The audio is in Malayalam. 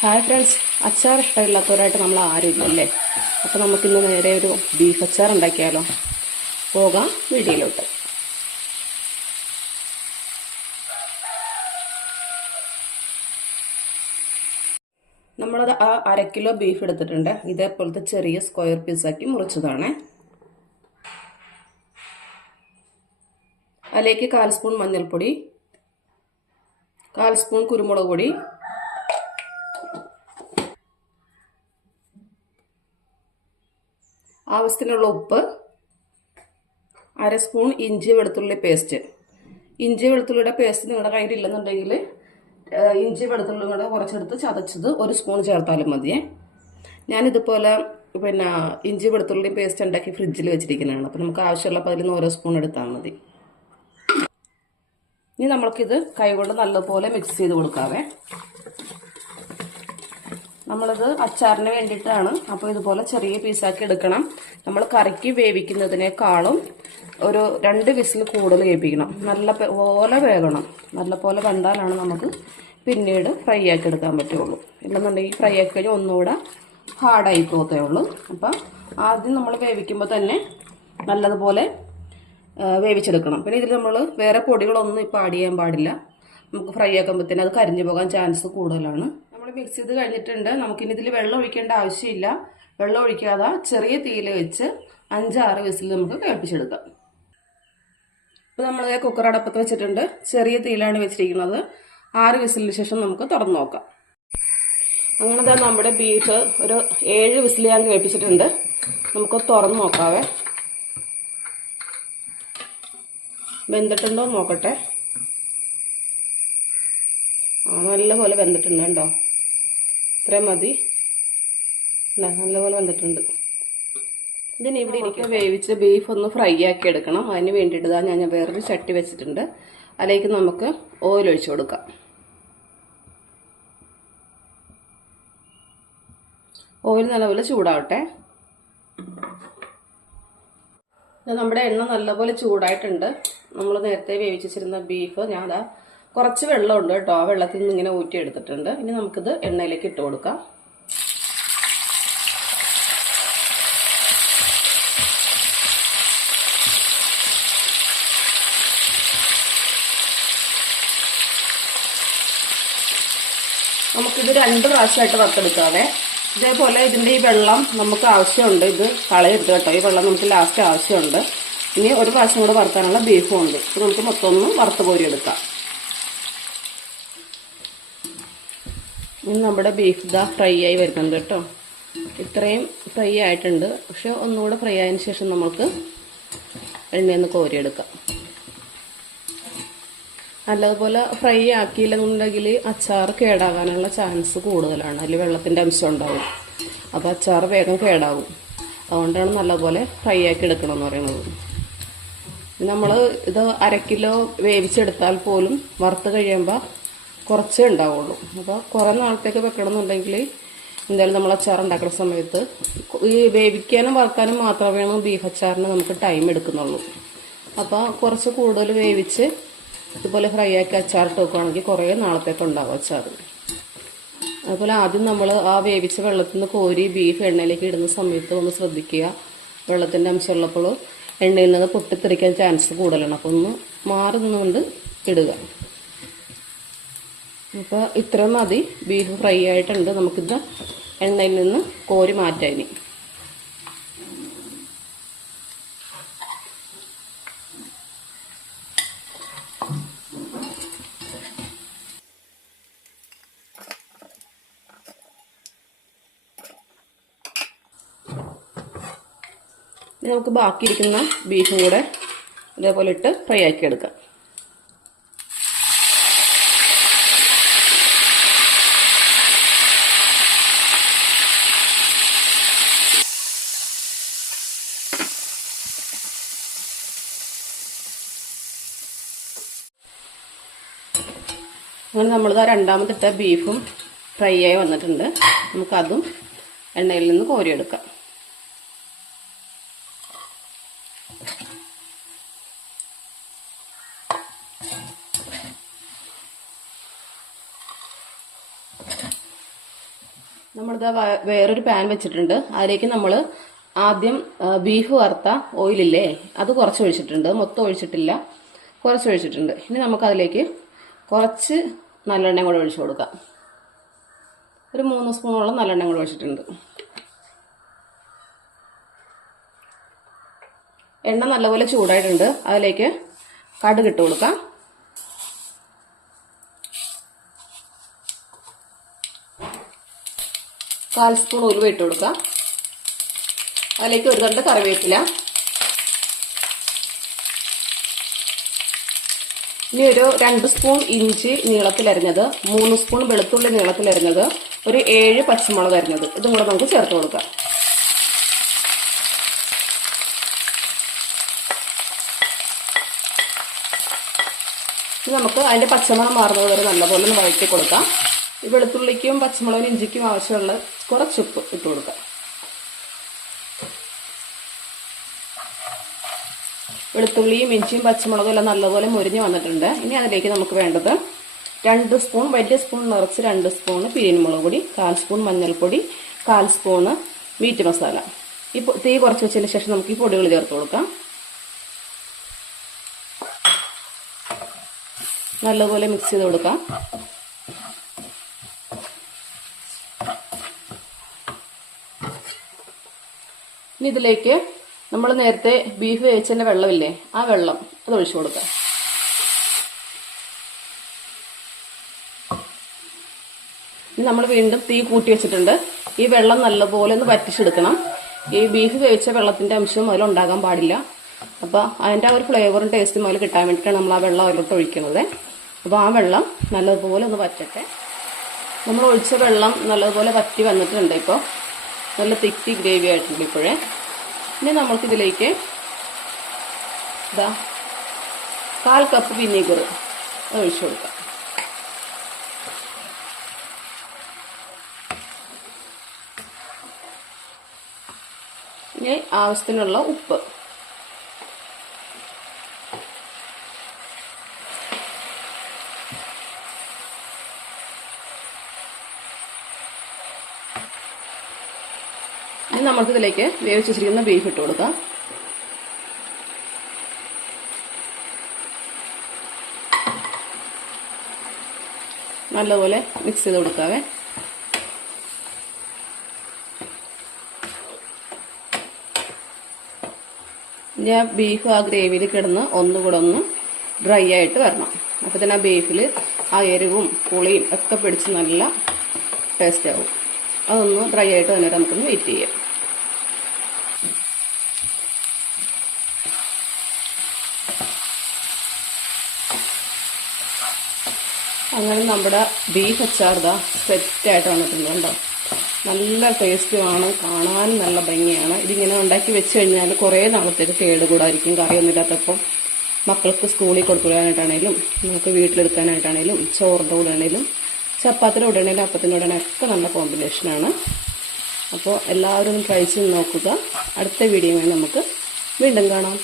ഹായ് ഫ്രണ്ട്സ് അച്ചാർ ഇഷ്ടമില്ലാത്തവരായിട്ട് നമ്മൾ ആരും ഇല്ലല്ലേ അപ്പോൾ നമുക്കിന്ന് നേരെ ഒരു ബീഫ് അച്ചാർ ഉണ്ടാക്കിയാലോ? പോകാം വീഡിയോയിലോട്ട്. നമ്മളത് ആ അര കിലോ ബീഫ് എടുത്തിട്ടുണ്ട്. ഇതേപോലത്തെ ചെറിയ സ്ക്വയർ പീസാക്കി മുറിച്ചതാണ്. അതിലേക്ക് കാൽ സ്പൂൺ മഞ്ഞൾപ്പൊടി കാൽ സ്പൂൺ കുരുമുളക് പൊടി ആവശ്യത്തിനുള്ള ഉപ്പ് അര സ്പൂൺ ഇഞ്ചി വെളുത്തുള്ളി പേസ്റ്റ്. ഇഞ്ചി വെളുത്തുള്ളിയുടെ പേസ്റ്റ് നിങ്ങളുടെ കയ്യിൽ ഇല്ലെന്നുണ്ടെങ്കിൽ ഇഞ്ചി വെളുത്തുള്ളി കൂടെ കുറച്ചെടുത്ത് ചതച്ചത് ഒരു സ്പൂൺ ചേർത്താലും മതിയേ. ഞാനിതുപോലെ പിന്നെ ഇഞ്ചി വെളുത്തുള്ളി പേസ്റ്റ് ഉണ്ടാക്കി ഫ്രിഡ്ജിൽ വെച്ചിരിക്കുന്നതാണ്. അപ്പോൾ നമുക്ക് ആവശ്യമുള്ളപ്പോൾ അതിൽ നിന്ന് ഓരോ സ്പൂൺ എടുത്താൽ മതി. ഇനി നമ്മൾക്കിത് കൈകൊണ്ട് നല്ലപോലെ മിക്സ് ചെയ്ത് കൊടുക്കാവേ. നമ്മളിത് അച്ചാറിന് വേണ്ടിയിട്ടാണ്. അപ്പോൾ ഇതുപോലെ ചെറിയ പീസാക്കി എടുക്കണം. നമ്മൾ കറിക്ക് വേവിക്കുന്നതിനേക്കാളും ഒരു രണ്ട് വിസിൽ കൂടുതൽ വേവിക്കണം. നല്ല പോലെ വേകണം. നല്ല പോലെ വെന്താലാണ് നമുക്ക് പിന്നീട് ഫ്രൈ ആക്കി എടുക്കാൻ പറ്റുള്ളൂ. ഇല്ലെന്നുണ്ടെങ്കിൽ ഫ്രൈ ആക്കി കഴിഞ്ഞാൽ ഒന്നുകൂടെ ഹാർഡായി പോകത്തേ ഉള്ളൂ. അപ്പം ആദ്യം നമ്മൾ വേവിക്കുമ്പോൾ തന്നെ നല്ലതുപോലെ വേവിച്ചെടുക്കണം. പിന്നെ ഇതിൽ നമ്മൾ വേറെ പൊടികളൊന്നും ഇപ്പോൾ ആഡ് ചെയ്യാൻ പാടില്ല. നമുക്ക് ഫ്രൈ ആക്കുമ്പോഴത്തേനും അത് കരിഞ്ഞു പോകാൻ ചാൻസ് കൂടുതലാണ്. മിക്സ് ചെയ്ത് കഴിഞ്ഞിട്ടുണ്ട്. നമുക്കിനി ഇതിൽ വെള്ളം ഒഴിക്കേണ്ട ആവശ്യമില്ല. വെള്ളം ഒഴിക്കാതെ ചെറിയ തീയിൽ വെച്ച് അഞ്ചാറ് വിസിൽ നമുക്ക് കേൾപ്പിച്ചെടുക്കാം ഇപ്പോൾ നമ്മൾ കുക്കർ അടപ്പത്ത് വെച്ചിട്ടുണ്ട്. ചെറിയ തീയിലാണ് വെച്ചിരിക്കുന്നത്. ആറ് വിസിലിന് ശേഷം നമുക്ക് തുറന്നു നോക്കാം. അങ്ങനെ തന്നെ നമ്മുടെ ബീഫ് ഒരു ഏഴ് വിസിൽ ഞാൻ കേൾപ്പിച്ചിട്ടുണ്ട് നമുക്ക് തുറന്ന് നോക്കാവേ. വെന്തിട്ടുണ്ടോ നോക്കട്ടെ. ആ നല്ലപോലെ വെന്തിട്ടുണ്ട് കേട്ടോ ഇത്രയും മതി. നല്ലപോലെ വന്നിട്ടുണ്ട്. ഇതിന് ഇവിടെ എനിക്ക് വേവിച്ച് ബീഫ് ഒന്ന് ഫ്രൈ ആക്കി എടുക്കണം. അതിന് വേണ്ടിയിട്ട് ഇതാ ഞാൻ വേറൊരു ചട്ടി വെച്ചിട്ടുണ്ട്. അതിലേക്ക് നമുക്ക് ഓയിൽ ഒഴിച്ചു കൊടുക്കാം. ഓയിൽ നല്ലപോലെ ചൂടാവട്ടെ. നമ്മുടെ എണ്ണ നല്ലപോലെ ചൂടായിട്ടുണ്ട്. നമ്മൾ നേരത്തെ വേവിച്ചിരുന്ന ബീഫ് ഞാൻ കുറച്ച് വെള്ളമുണ്ട് കേട്ടോ. ആ വെള്ളത്തിൽ നിന്ന് ഇങ്ങനെ ഊറ്റിയെടുത്തിട്ടുണ്ട് ഇനി നമുക്കിത് എണ്ണയിലേക്ക് ഇട്ട് കൊടുക്കാം. നമുക്കിത് രണ്ട് പ്രാവശ്യമായിട്ട് വറുത്തെടുക്കാതെ ഇതേപോലെ ഇതിന്റെ ഈ വെള്ളം നമുക്ക് ആവശ്യമുണ്ട്. ഇത് കളയരുത് കേട്ടോ. ഈ വെള്ളം നമുക്ക് ലാസ്റ്റ് ആവശ്യമുണ്ട്. ഇനി ഒരു പ്രാവശ്യം കൂടെ വറുക്കാനുള്ള ബീഫും ഉണ്ട്. ഇത് നമുക്ക് മൊത്തം ഒന്ന് വറുത്ത് കോരിയെടുക്കാം. ഇനി നമ്മുടെ ബീഫ് ഇതാ ഫ്രൈ ആയി വരുന്നുണ്ട് കേട്ടോ. ഇത്രയും ഫ്രൈ ആയിട്ടുണ്ട്. പക്ഷെ ഒന്നുകൂടെ ഫ്രൈ ആയതിനു ശേഷം നമുക്ക് എണ്ണയിൽ നിന്ന് കോരിയെടുക്കാം. നല്ലതുപോലെ ഫ്രൈ ആക്കിയില്ലെന്നുണ്ടെങ്കിൽ അച്ചാർ കേടാകാനുള്ള ചാൻസ് കൂടുതലാണ്. അതിൽ വെള്ളത്തിന്റെ അംശം ഉണ്ടാവും. അപ്പോൾ അച്ചാർ വേഗം കേടാവും. അതുകൊണ്ടാണ് നല്ലതുപോലെ ഫ്രൈ ആക്കി എടുക്കണമെന്ന് പറയുന്നത്. നമ്മൾ ഇത് അര കിലോ വേവിച്ചെടുത്താൽ പോലും വറുത്ത് കഴിയുമ്പോൾ കുറച്ചേ ഉണ്ടാവുള്ളൂ. അപ്പോൾ കുറേ നാളത്തേക്ക് വെക്കണമെന്നുണ്ടെങ്കിൽ എന്തായാലും നമ്മൾ അച്ചാർ ഉണ്ടാക്കുന്ന സമയത്ത് ഈ വേവിക്കാനും വറുക്കാനും മാത്രമേ ബീഫ് അച്ചാറിന് നമുക്ക് ടൈം എടുക്കുന്നുള്ളൂ. അപ്പോൾ കുറച്ച് കൂടുതൽ വേവിച്ച് ഇതുപോലെ ഫ്രൈ ആക്കി അച്ചാറിട്ട് വെക്കുകയാണെങ്കിൽ കുറേ നാളത്തേക്ക് ഉണ്ടാവും അച്ചാർ. അതുപോലെ ആദ്യം നമ്മൾ ആ വേവിച്ച വെള്ളത്തിൽ നിന്ന് കോരി ബീഫ് എണ്ണയിലേക്ക് ഇടുന്ന സമയത്ത് ഒന്ന് ശ്രദ്ധിക്കുക. വെള്ളത്തിന്റെ അംശമുള്ളപ്പോൾ എണ്ണയിൽ നിന്ന് പൊട്ടിത്തെറിക്കാൻ ചാൻസ് കൂടുതലാണ്. അപ്പോൾ ഒന്ന് മാറി നിന്നുകൊണ്ട് ഇടുക. അപ്പോൾ ഇത്ര മതി. ബീഫ് ഫ്രൈ ആയിട്ടുണ്ട്. നമുക്കിത് എണ്ണയിൽ നിന്ന് കോരി മാറ്റാം ഇനി. ഇനി നമുക്ക് ബാക്കിയിരിക്കുന്ന ബീഫും കൂടെ ഇതേപോലെ ഇട്ട് ഫ്രൈ ആക്കി എടുക്കാം അങ്ങനെ നമ്മളിത് രണ്ടാമതിട്ട ബീഫും ഫ്രൈ ആയി വന്നിട്ടുണ്ട്. നമുക്കതും എണ്ണയിൽ നിന്ന് കോരിയെടുക്കാം. നമ്മളിതാ വേറൊരു പാൻ വെച്ചിട്ടുണ്ട്. അതിലേക്ക് നമ്മൾ ആദ്യം ബീഫ് വറുത്ത ഓയിലില്ലേ അത് കുറച്ച് ഒഴിച്ചിട്ടുണ്ട് മൊത്തം ഒഴിച്ചിട്ടില്ല. കുറച്ച് ഒഴിച്ചിട്ടുണ്ട് ഇനി നമുക്ക് അതിലേക്ക് കുറച്ച് നല്ലെണ്ണയും കൂടെ ഒഴിച്ചു കൊടുക്കാം. ഒരു മൂന്ന് സ്പൂണോളം നല്ലെണ്ണയും കൂടെ ഒഴിച്ചിട്ടുണ്ട്. എണ്ണ നല്ലപോലെ ചൂടായിട്ടുണ്ട്. അതിലേക്ക് കടുക് ഇട്ട് കൊടുക്കാം. കാൽ സ്പൂൺ ഉലുവ ഇട്ട് കൊടുക്കാം. അതിലേക്ക് ഒരു തണ്ട് കറിവേപ്പില. ഇനി ഒരു രണ്ട് സ്പൂൺ ഇഞ്ചി നീളത്തിലരിഞ്ഞത് മൂന്ന് സ്പൂൺ വെളുത്തുള്ളി നീളത്തിലരിഞ്ഞത് ഒരു ഏഴ് പച്ചമുളക് അരിഞ്ഞത്. ഇതും കൂടെ നമുക്ക് ചേർത്ത് കൊടുക്കാം. നമുക്ക് അതിന്റെ പച്ചമണം മാറുന്നത് വരെ നല്ലപോലെ ഒന്ന് വഴറ്റി കൊടുക്കാം. വെളുത്തുള്ളിക്കും പച്ചമുളകിനും ഇഞ്ചിക്കും ആവശ്യമുള്ള കുറച്ച് ഉപ്പ് ഇട്ട് കൊടുക്കാം. വെളുത്തുള്ളിയും ഇഞ്ചിയും പച്ചമുളകും എല്ലാം നല്ലപോലെ മുരിഞ്ഞ് വന്നിട്ടുണ്ട്. ഇനി അതിലേക്ക് നമുക്ക് വേണ്ടത് രണ്ട് സ്പൂൺ വലിയ സ്പൂൺ നിറച്ച് രണ്ട് സ്പൂൺ പിരിയൻമുളക് പൊടി കാൽ സ്പൂൺ മഞ്ഞൾപ്പൊടി കാൽ സ്പൂണ് മീറ്റ് മസാല. ഈ തീ കുറച്ച് വെച്ചതിന് ശേഷം നമുക്ക് ഈ പൊടികൾ ചേർത്ത് കൊടുക്കാം. നല്ലപോലെ മിക്സ് ചെയ്ത് കൊടുക്കാം. ഇനി ഇതിലേക്ക് നമ്മൾ നേരത്തെ ബീഫ് വേവിച്ചതിന്റെ വെള്ളമില്ലേ? ആ വെള്ളം അത് ഒഴിച്ചു കൊടുക്കാം ഇനി നമ്മൾ വീണ്ടും തീ കൂട്ടി വെച്ചിട്ടുണ്ട്. ഈ വെള്ളം നല്ലപോലെ ഒന്ന് വറ്റിച്ചെടുക്കണം. ഈ ബീഫ് വേവിച്ച വെള്ളത്തിന്റെ അംശം അതിൽ അതിലുണ്ടാകാൻ പാടില്ല. അപ്പോൾ അതിന്റെ ആ ഒരു ഫ്ലേവറും ടേസ്റ്റും അതിൽ കിട്ടാൻ വേണ്ടിയിട്ടാണ് നമ്മൾ ആ വെള്ളം അതിലോട്ട് ഒഴിക്കുന്നത്. അപ്പോൾ ആ വെള്ളം നല്ലതുപോലെ ഒന്ന് വറ്റട്ടെ. നമ്മൾ ഒഴിച്ച വെള്ളം നല്ലതുപോലെ വറ്റി വന്നിട്ടുണ്ട് ഇപ്പോൾ നല്ല തിക്കി ഗ്രേവി ആയിട്ടുണ്ട് ഇപ്പോഴേ. ഇനി നമുക്കിതിലേക്ക് ഇതാ കാൽ കപ്പ് വിനീഗർ ഒഴിച്ചു കൊടുക്കാം. ഇനി ആവശ്യത്തിനുള്ള ഉപ്പ്. വേവിച്ച് വെച്ചിരിക്കുന്ന ബീഫ് ഇട്ട് കൊടുക്കാം. നല്ലപോലെ മിക്സ് ചെയ്ത് കൊടുക്കാവേ. ആ ബീഫ് ആ ഗ്രേവിയിൽ കിടന്ന് ഒന്നുകൂടെ ഒന്ന് ഡ്രൈ ആയിട്ട് വരണം. അപ്പോൾ തന്നെ ആ ബീഫിൽ ആ എരിവും പുളിയും ഒക്കെ പിടിച്ച് നല്ല ടേസ്റ്റ് ആവും. അതൊന്ന് ഡ്രൈ ആയിട്ട് വന്നിട്ട് നമുക്കൊന്ന് വെയിറ്റ് ചെയ്യാം. അങ്ങനെ നമ്മുടെ ബീഫ് അച്ചാർ ഇതാ സെറ്റായിട്ട് വന്നിട്ടുണ്ട് കണ്ടോ? നല്ല ടേസ്റ്റുമാണ് കാണാൻ നല്ല ഭംഗിയാണ്. ഇതിങ്ങനെ ഉണ്ടാക്കി വെച്ച് കഴിഞ്ഞാൽ കുറേ നാളത്തേക്ക് കേടുകൂടായിരിക്കും കറിയൊന്നും ഇല്ലാത്തപ്പം മക്കൾക്ക് സ്കൂളിൽ കൊടുക്കാനായിട്ടാണേലും നമുക്ക് വീട്ടിലെടുക്കാനായിട്ടാണേലും ചോറിന്റെ കൂടെ ആണേലും ചപ്പാത്തിന്റെ കൂടെ ആണെങ്കിലും അപ്പത്തിന്റെ കൂടെ ആണെങ്കിലും ഒക്കെ നല്ല കോമ്പിനേഷനാണ് അപ്പോൾ എല്ലാവരും ട്രൈ ചെയ്ത് നോക്കുക. അടുത്ത വീഡിയോയുമായി നമുക്ക് വീണ്ടും കാണാം.